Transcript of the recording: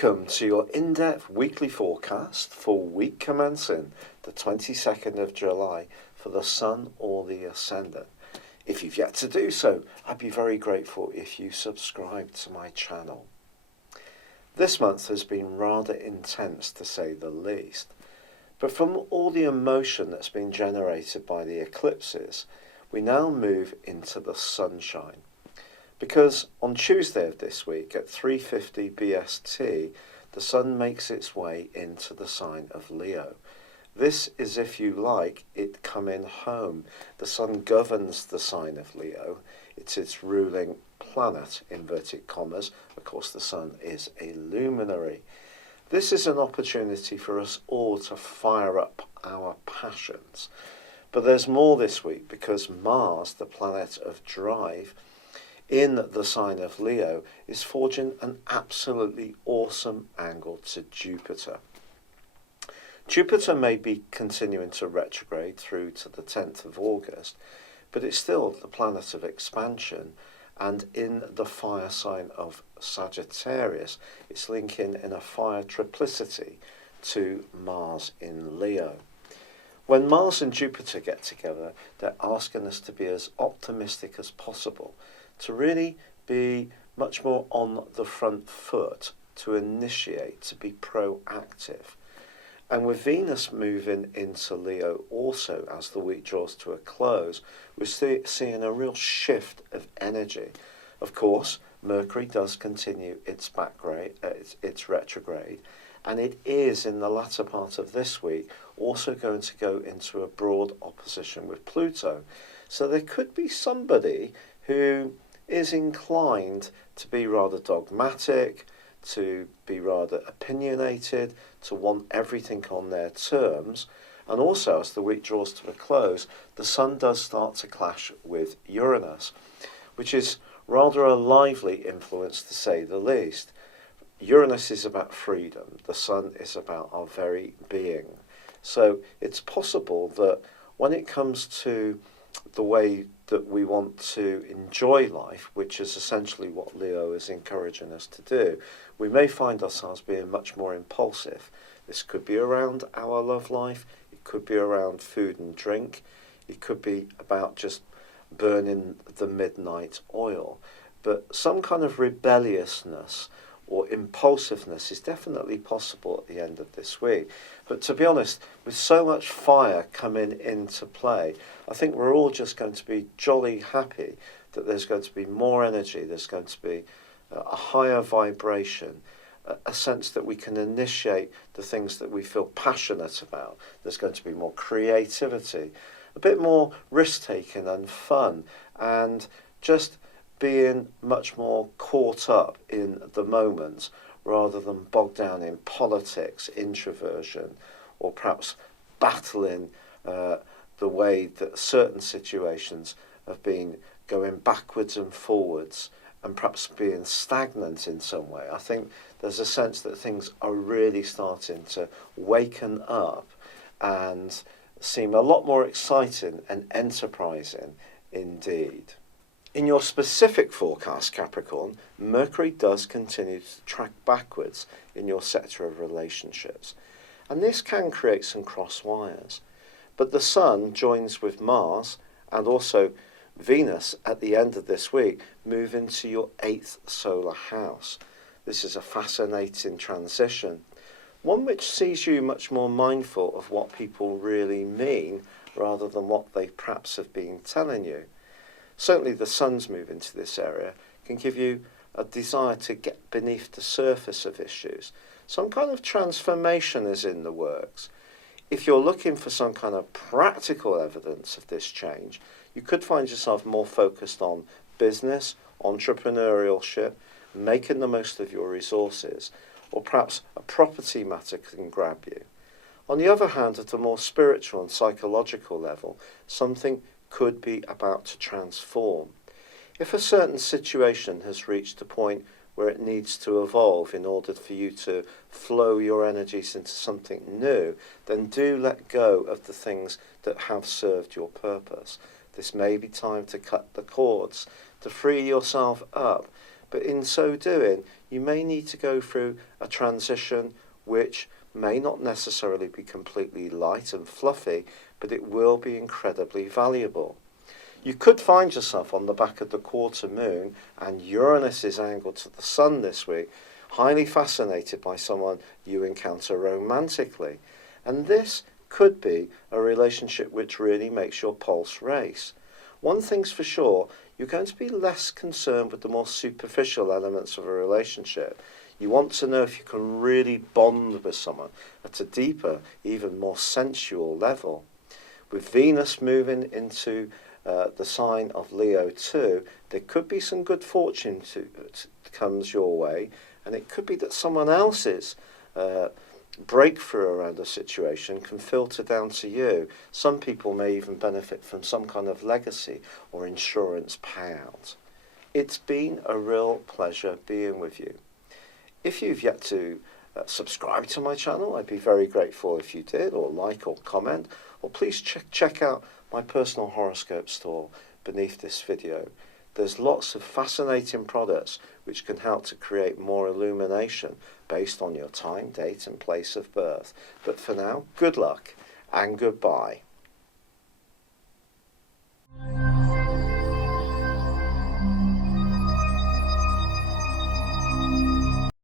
Welcome to your in-depth weekly forecast for week commencing the 22nd of July for the Sun or the Ascendant. If you've yet to do so, I'd be very grateful if you subscribe to my channel. This month has been rather intense to say the least, but from all the emotion that's been generated by the eclipses, we now move into the sunshine. Because on Tuesday of this week at 3:50 BST, the Sun makes its way into the sign of Leo. This is, if you like, it coming home. The Sun governs the sign of Leo. It's its ruling planet, inverted commas. Of course, the Sun is a luminary. This is an opportunity for us all to fire up our passions. But there's more this week because Mars, the planet of drive, in the sign of Leo, is forging an absolutely awesome angle to Jupiter. Jupiter may be continuing to retrograde through to the 10th of August, but it's still the planet of expansion, and in the fire sign of Sagittarius, it's linking in a fire triplicity to Mars in Leo. When Mars and Jupiter get together, they're asking us to be as optimistic as possible, to really be much more on the front foot, to initiate, to be proactive. And with Venus moving into Leo also as the week draws to a close, we're seeing a real shift of energy. Of course, Mercury does continue its retrograde, and it is in the latter part of this week also going to go into a broad opposition with Pluto. So there could be somebody who is inclined to be rather dogmatic, to be rather opinionated, to want everything on their terms. And also, as the week draws to a close, the Sun does start to clash with Uranus, which is rather a lively influence to say the least. Uranus is about freedom. The Sun is about our very being. So it's possible that when it comes to the way that we want to enjoy life, which is essentially what Leo is encouraging us to do, we may find ourselves being much more impulsive. This could be around our love life, it could be around food and drink, it could be about just burning the midnight oil. But some kind of rebelliousness or impulsiveness is definitely possible at the end of this week. But to be honest, with so much fire coming into play, I think we're all just going to be jolly happy that there's going to be more energy, there's going to be a higher vibration, a sense that we can initiate the things that we feel passionate about. There's going to be more creativity, a bit more risk-taking and fun, and just being much more caught up in the moment rather than bogged down in politics, introversion, or perhaps battling the way that certain situations have been going backwards and forwards and perhaps being stagnant in some way. I think there's a sense that things are really starting to waken up and seem a lot more exciting and enterprising indeed. In your specific forecast, Capricorn, Mercury does continue to track backwards in your sector of relationships, and this can create some cross wires. But the Sun joins with Mars and also Venus at the end of this week, move into your 8th solar house. This is a fascinating transition, one which sees you much more mindful of what people really mean rather than what they perhaps have been telling you. Certainly the Sun's move into this area can give you a desire to get beneath the surface of issues. Some kind of transformation is in the works. If you're looking for some kind of practical evidence of this change, you could find yourself more focused on business, entrepreneurship, making the most of your resources, or perhaps a property matter can grab you. On the other hand, at a more spiritual and psychological level, something could be about to transform. If a certain situation has reached a point where it needs to evolve in order for you to flow your energies into something new, then do let go of the things that have served your purpose. This may be time to cut the cords, to free yourself up, But in so doing, you may need to go through a transition which may not necessarily be completely light and fluffy, but it will be incredibly valuable. You could find yourself on the back of the quarter moon and Uranus is angled to the sun this week, highly fascinated by someone you encounter romantically. And this could be a relationship which really makes your pulse race. One thing's for sure, you're going to be less concerned with the more superficial elements of a relationship. You want to know if you can really bond with someone at a deeper, even more sensual level. With Venus moving into the sign of Leo too, there could be some good fortune comes your way, and it could be that someone else's breakthrough around a situation can filter down to you. Some people may even benefit from some kind of legacy or insurance payout. It's been a real pleasure being with you. If you've yet to subscribe to my channel, I'd be very grateful if you did, or like or comment, or please check out my personal horoscope store beneath this video. There's lots of fascinating products which can help to create more illumination based on your time, date and place of birth. But for now, good luck and goodbye.